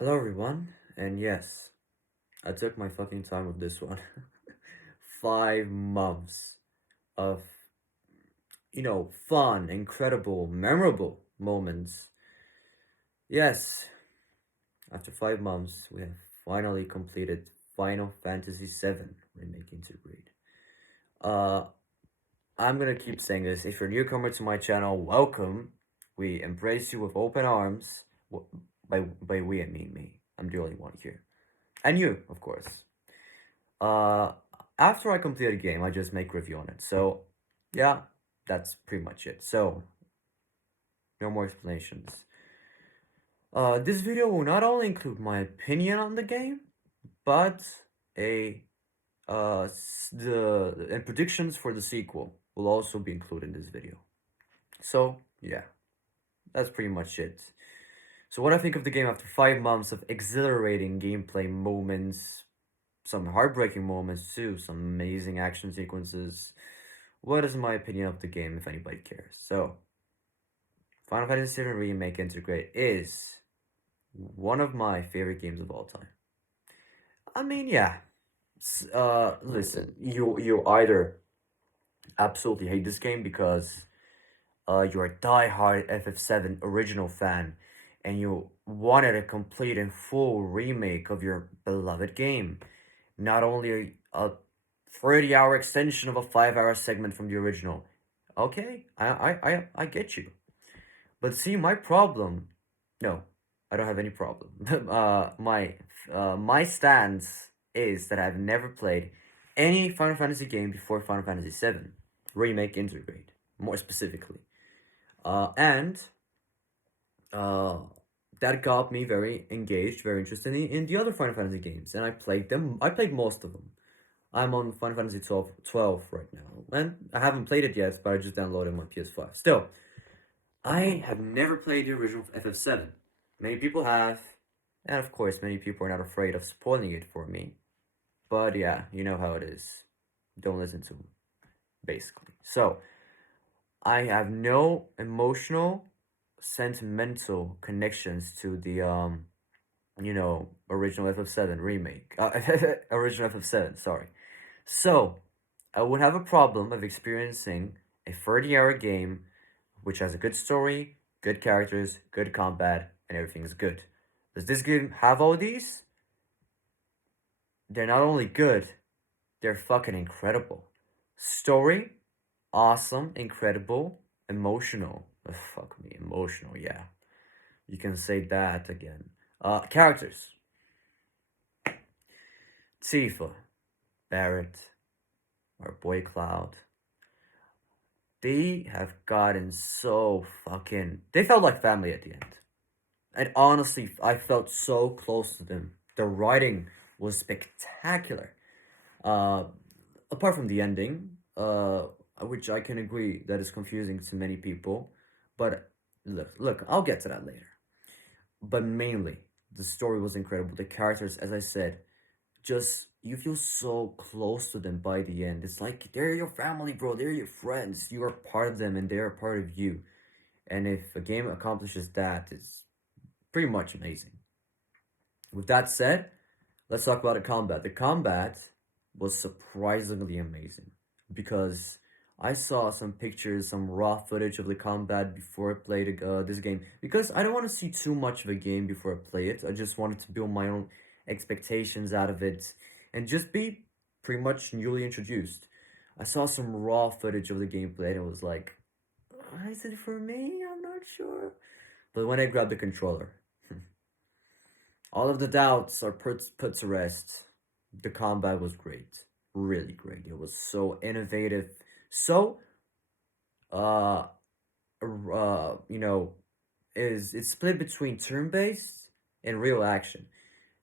Hello everyone, and yes, I took my fucking time with this one. 5 months of, fun, incredible, memorable moments. Yes, after 5 months, we have finally completed Final Fantasy VII Remake intergrade. Uh, I'm gonna keep saying this. If you're a newcomer to my channel, welcome. We embrace you with open arms. By we, I mean me. I'm the only one here. And you, of course. Uh, After I complete a game, I just make review on it. So, yeah, that's pretty much it. So, no more explanations. This video will not only include my opinion on the game, but a and predictions for the sequel will also be included in this video. So, yeah, that's pretty much it. So, what I think of the game after 5 months of exhilarating gameplay moments, some heartbreaking moments too, some amazing action sequences. What is my opinion of the game, if anybody cares? So, Final Fantasy VII Remake Intergrade is one of my favorite games of all time. I mean, yeah. Listen, you either absolutely hate this game because you're a die-hard FF7 original fan, and you wanted a complete and full remake of your beloved game, not only a 30-hour extension of a 5-hour segment from the original. Okay, I get you. But see, my problem, no, I don't have any problem. My stance is that I've never played any Final Fantasy game before Final Fantasy VII Remake Intergrade, more specifically. And uh, that got me very engaged, very interested in the other Final Fantasy games, and I played them. I played most of them. I'm on Final Fantasy 12 right now, and I haven't played it yet, but I just downloaded my PS5. Still, I have never played the original FF7. Many people have, and of course, many people are not afraid of spoiling it for me. But yeah, you know how it is. Don't listen to them, basically. So, I have no emotional, sentimental connections to the original FF7 remake. Original FF7, sorry. So, I would have a problem of experiencing a 30-hour game which has a good story, good characters, good combat, and everything is good. Does this game have all these? They're not only good, they're fucking incredible. Story, awesome, incredible, emotional. Fuck me, emotional, yeah. You can say that again. Characters. Tifa, Barrett, our boy Cloud. They have gotten so fucking. They felt like family at the end. And honestly, I felt so close to them. The writing was spectacular. Uh, Apart from the ending, which I can agree that is confusing to many people, but look, I'll get to that later. But mainly, the story was incredible. The characters, as I said, just you feel so close to them by the end. It's like they're your family, bro. They're your friends. You are part of them, and they are part of you. And if a game accomplishes that, it's pretty much amazing. With that said, let's talk about the combat. The combat was surprisingly amazing because I saw some pictures, some raw footage of the combat before I played this game. Because I don't want to see too much of a game before I play it. I just wanted to build my own expectations out of it and just be pretty much newly introduced. I saw some raw footage of the gameplay and it was like, is it for me? I'm not sure. But when I grabbed the controller, all of the doubts are put to rest. The combat was great. Really great. It was so innovative. So, uh, you know, is it's split between turn-based and real action.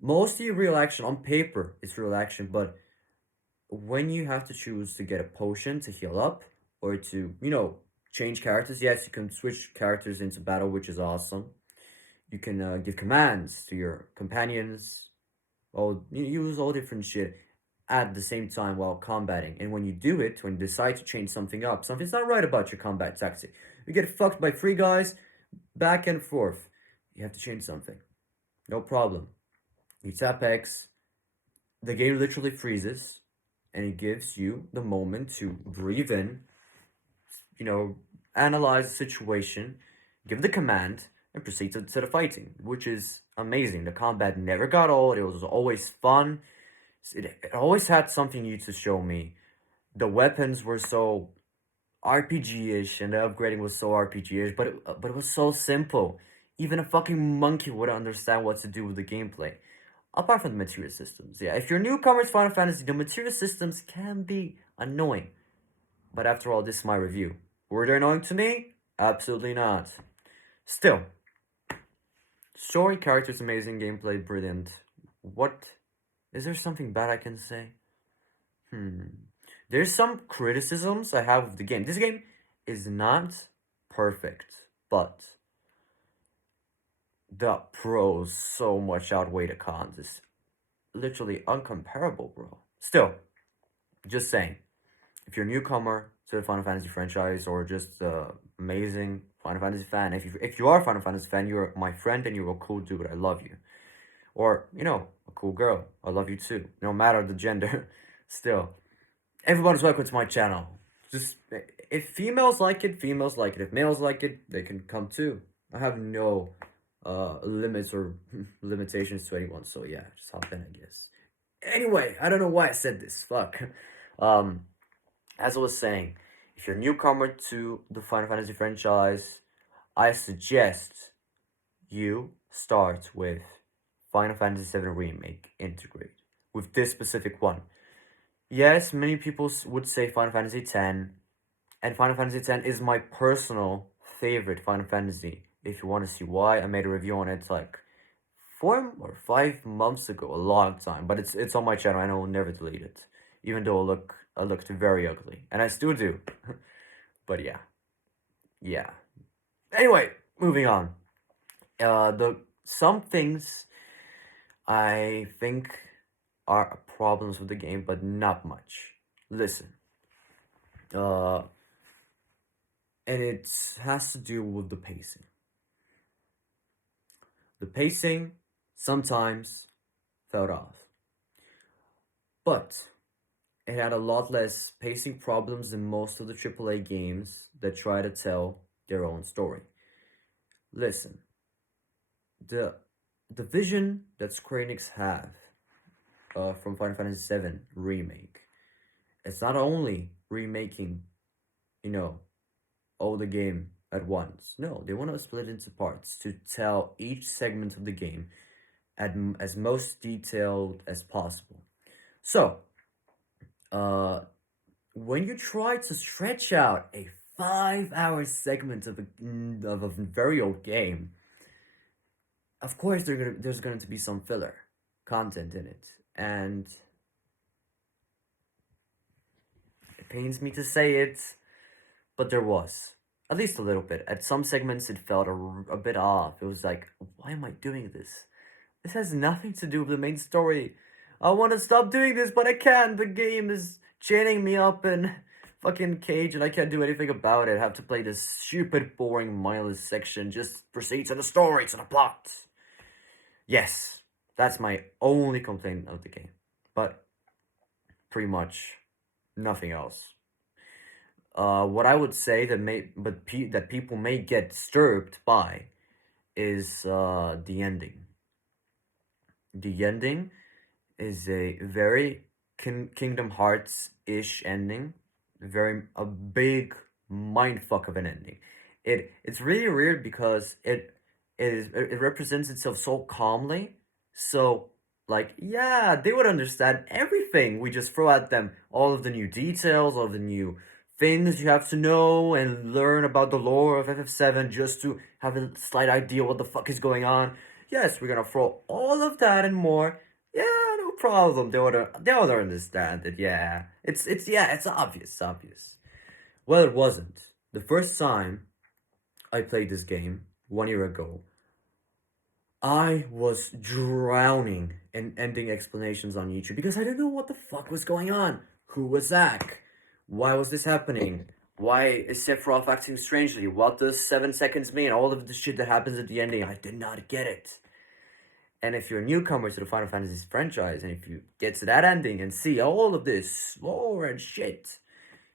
Mostly real action on paper, it's real action, but when you have to choose to get a potion to heal up or to, change characters, yes, you can switch characters into battle, which is awesome. You can give commands to your companions. Oh, you use all different shit at the same time while combating. And when you do it, when you decide to change something up, something's not right about your combat tactic. You get fucked by three guys, back and forth. You have to change something. No problem. You tap X, the game literally freezes, and it gives you the moment to breathe in, you know, analyze the situation, give the command, and proceed to the fighting, which is amazing. The combat never got old, it was always fun. It always had something new to show me. The weapons were so RPG-ish, and the upgrading was so RPG-ish, but it was so simple. Even a fucking monkey would understand what to do with the gameplay. Apart from the material systems, yeah. If you're newcomers to Final Fantasy, the material systems can be annoying. But after all, this is my review. Were they annoying to me? Absolutely not. Still, story, characters, amazing, gameplay, brilliant. What? Is there something bad I can say? Hmm. There's some criticisms I have of the game. This game is not perfect, but the pros so much outweigh the cons. It's literally uncomparable, bro. Still, just saying, if you're a newcomer to the Final Fantasy franchise or just amazing Final Fantasy fan, if you are a Final Fantasy fan, you're my friend and you're a cool dude. I love you. Or a cool girl. I love you too. No matter the gender, still. Everyone's welcome to my channel. Just if females like it, females like it. If males like it, they can come too. I have no limits or limitations to anyone. So yeah, just hop in, I guess. Anyway, I don't know why I said this. Fuck. Um, as I was saying, if you're a newcomer to the Final Fantasy franchise, I suggest you start with Final Fantasy VII Remake Intergrade. With this specific one. Yes, many people would say Final Fantasy X, and Final Fantasy X is my personal favorite Final Fantasy. If you want to see why, I made a review on it like 4 or 5 months ago, a long time. But it's on my channel, and I will never delete it, even though I looked very ugly, and I still do. But yeah, yeah. Anyway, moving on. The some things I think are problems with the game, but not much. Listen, uh, and it has to do with the pacing. The pacing sometimes fell off, but it had a lot less pacing problems than most of the AAA games that try to tell their own story. Listen, the the vision that Square Enix have from Final Fantasy VII Remake, it's not only remaking, you know, all the game at once. No, they want to split it into parts to tell each segment of the game as most detailed as possible. So, uh, when you try to stretch out a 5 hour segment of a very old game, of course there's going to be some filler content in it, and it pains me to say it, but there was. At least a little bit. At some segments, it felt a bit off. It was like, why am I doing this? This has nothing to do with the main story. I want to stop doing this, but I can't. The game is chaining me up in fucking cage, and I can't do anything about it. I have to play this stupid, boring, mindless section. Just proceed to the story, to the plot. Yes, that's my only complaint of the game. But pretty much nothing else. What I would say that people may get disturbed by is the ending. The ending is a very Kingdom Hearts ish ending, very a big mindfuck of an ending. It's really weird because it represents itself so calmly. So like yeah, they would understand everything. We just throw at them all of the new details, all of the new things you have to know and learn about the lore of FF7 just to have a slight idea what the fuck is going on. Yes, we're gonna throw all of that and more. Yeah, no problem. They would understand it. Yeah, it's obvious. Well, it wasn't. The first time I played this game 1 year ago, I was drowning in ending explanations on YouTube because I didn't know what the fuck was going on. Who was Zack? Why was this happening? Why is Sephiroth acting strangely? What does 7 seconds mean? All of the shit that happens at the ending, I did not get it. And if you're a newcomer to the Final Fantasy franchise, and if you get to that ending and see all of this lore and shit,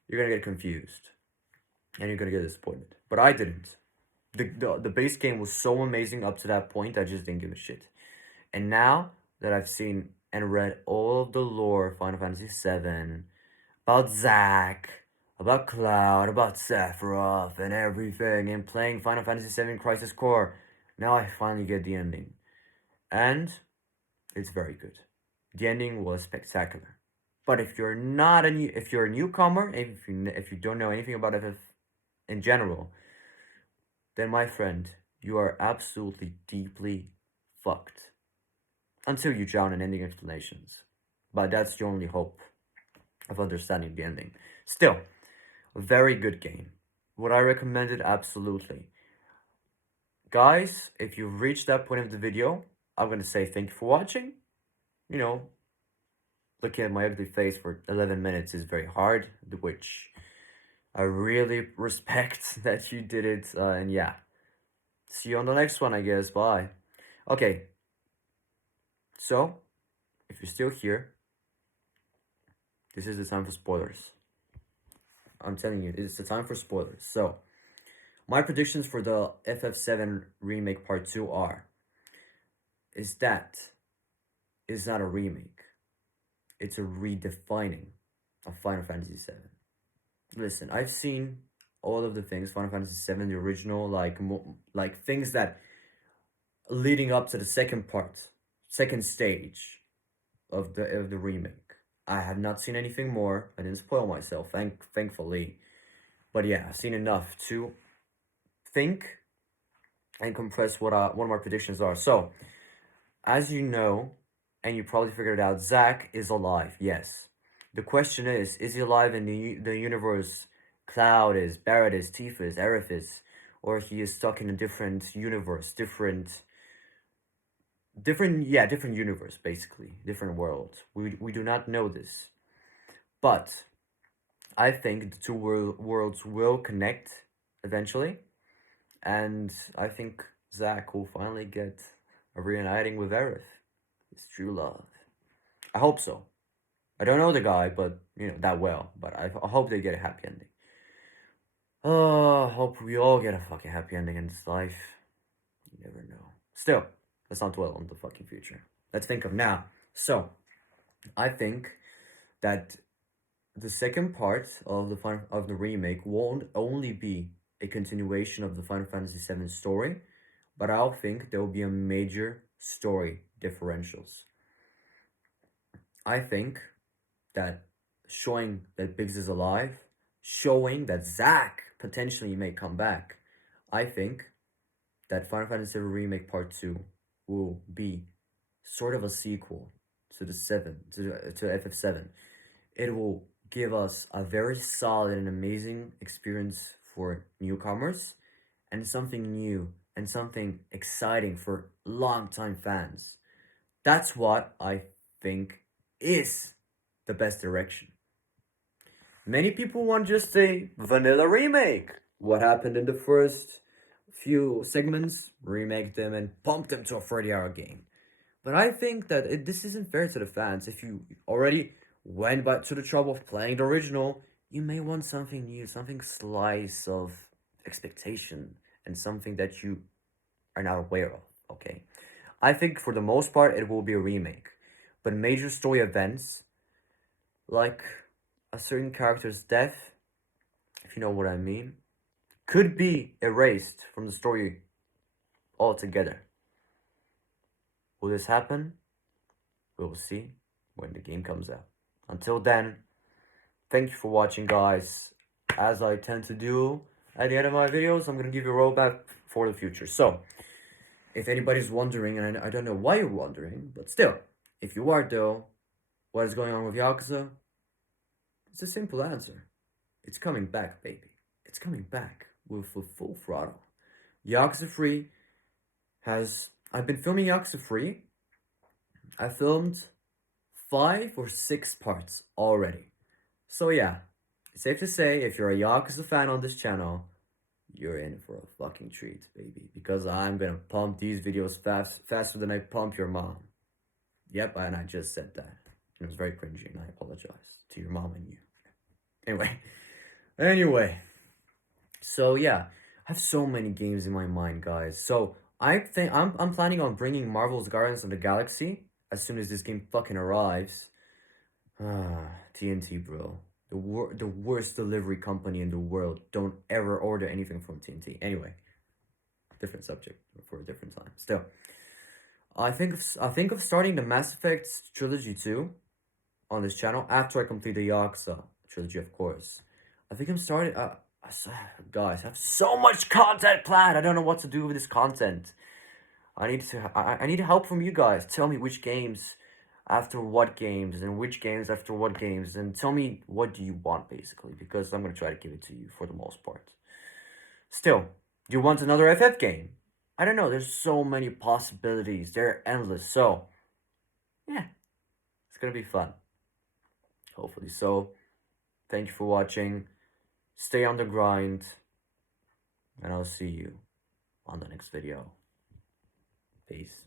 you're gonna get confused. And you're gonna get disappointed. But I didn't. The base game was so amazing up to that point, I just didn't give a shit. And now that I've seen and read all of the lore of Final Fantasy VII, about Zack, about Cloud, about Sephiroth, and everything, and playing Final Fantasy VII Crisis Core, now I finally get the ending. And it's very good. The ending was spectacular. But if you're not if you're a newcomer, if you don't know anything about FF in general, then my friend, you are absolutely deeply fucked. Until you drown in ending explanations. But that's the only hope of understanding the ending. Still, a very good game. Would I recommend it? Absolutely. Guys, if you've reached that point of the video, I'm gonna say thank you for watching. You know, looking at my ugly face for 11 minutes is very hard, which I really respect that you did it. And yeah, see you on the next one, I guess. Bye. Okay, so if you're still here, this is the time for spoilers. I'm telling you, it's the time for spoilers. So, my predictions for the FF7 Remake Part 2 are, is that it's not a remake. It's a redefining of Final Fantasy VII. Listen, I've seen all of the things, Final Fantasy VII, the original, like things that leading up to the second part, second stage of the remake. I have not seen anything more. I didn't spoil myself, thankfully. But yeah, I've seen enough to think and compress what my predictions are. So, as you know, and you probably figured it out, Zack is alive. Yes. The question is he alive in the universe Cloud is, Barrett is, Tifa is, Aerith is, or he is stuck in a different universe, different universe, basically, different world. We do not know this, but I think the two worlds will connect eventually, and I think Zack will finally get a reuniting with Aerith, his true love. I hope so. I don't know the guy, but that well. But I hope they get a happy ending. Oh, I hope we all get a fucking happy ending in this life. You never know. Still, let's not dwell on the fucking future. Let's think of now. So, I think that the second part of the remake won't only be a continuation of the Final Fantasy VII story, but I'll think there will be a major story differentials. I think that showing that Biggs is alive, showing that Zack potentially may come back, I think that Final Fantasy VII Remake Part 2 will be sort of a sequel to to FF7. It will give us a very solid and amazing experience for newcomers, and something new and something exciting for longtime fans. That's what I think is the best direction. Many people want just a vanilla remake. What happened in the first few segments? Remake them and pump them to a 30-hour game. But I think that this isn't fair to the fans. If you already went back to the trouble of playing the original, you may want something new, something slice of expectation, and something that you are not aware of, okay? I think for the most part it will be a remake. But major story events, like a certain character's death, if you know what I mean, could be erased from the story altogether. Will this happen? We will see when the game comes out. Until then, thank you for watching, guys. As I tend to do at the end of my videos, I'm going to give you a roadmap for the future. So, if anybody's wondering, and I don't know why you're wondering, but still, if you are though, what is going on with Yakuza? It's a simple answer. It's coming back, baby. It's coming back with full throttle. Yakuza 3 I've been filming Yakuza 3. I filmed 5 or 6 parts already. So yeah, it's safe to say if you're a Yakuza fan on this channel, you're in for a fucking treat, baby. Because I'm gonna pump these videos faster than I pump your mom. Yep, and I just said that. It was very cringy, and I apologize to your mom and you. Anyway, anyway. So yeah, I have so many games in my mind, guys. So I think I'm planning on bringing Marvel's Guardians of the Galaxy as soon as this game fucking arrives. Ah, TNT, bro. The worst delivery company in the world. Don't ever order anything from TNT. Anyway, different subject for a different time. Still, I think of starting the Mass Effect trilogy too on this channel after I complete the Yakuza trilogy, of course. I think I'm starting. Guys, I have so much content planned. I don't know what to do with this content. I need help from you guys. Tell me which games after what games and which games after what games, and tell me what do you want basically, because I'm gonna try to give it to you for the most part. Still, do you want another FF game? I don't know. There's so many possibilities. They're endless. So yeah, it's gonna be fun. Hopefully so. Thank you for watching. Stay on the grind, and I'll see you on the next video. Peace.